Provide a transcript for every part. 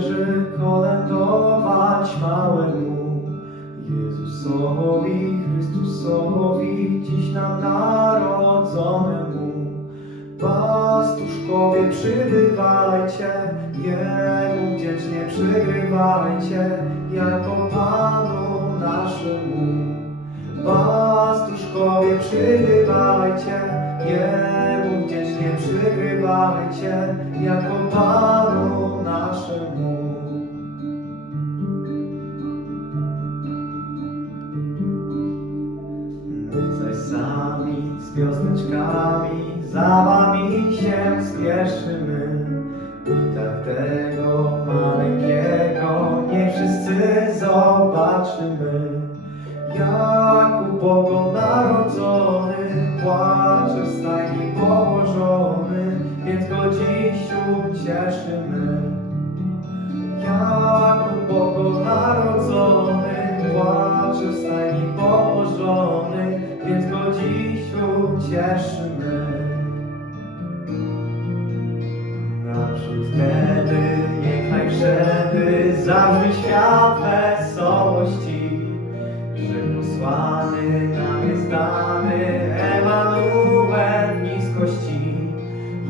należy kolędować małemu Jezusowi, Chrystusowi, dziś nam narodzonemu. Pastuszkowie, przybywajcie, Jemu wdzięcznie przygrywajcie, jako Panu Pastuszkowie, przybywajcie, Jemu wdzięcznie przygrywajcie, jako Panu naszemu. My zaś sami z piosneczkami za wami się spieszymy. I tak tego maleńkiego niech wszyscy zobaczymy. Jak u Boga narodzony, płacze stajni położony, więc go dziś ucieszymy. Jak u Boga narodzony, płacze stajni położony, więc go dziś ucieszymy. Naprzód wtedy niechaj wszędy zabrzmi świat posłany nam jest dany Emanuel niskości.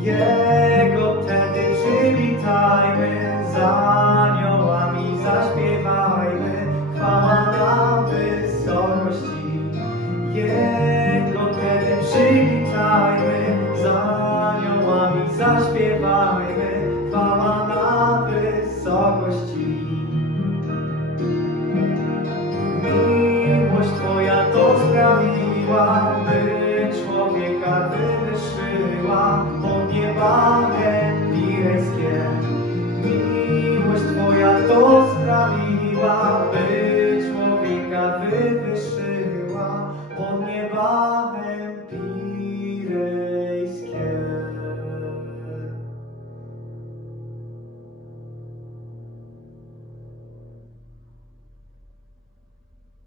Jego wtedy przywitajmy, za aniołami zaśpiewajmy, chwała na wysokości. Jego wtedy przywitajmy, za aniołami zaśpiewajmy, sprawiła, by człowieka wywyższyła pod nieba empirejskie. Miłość Twoja to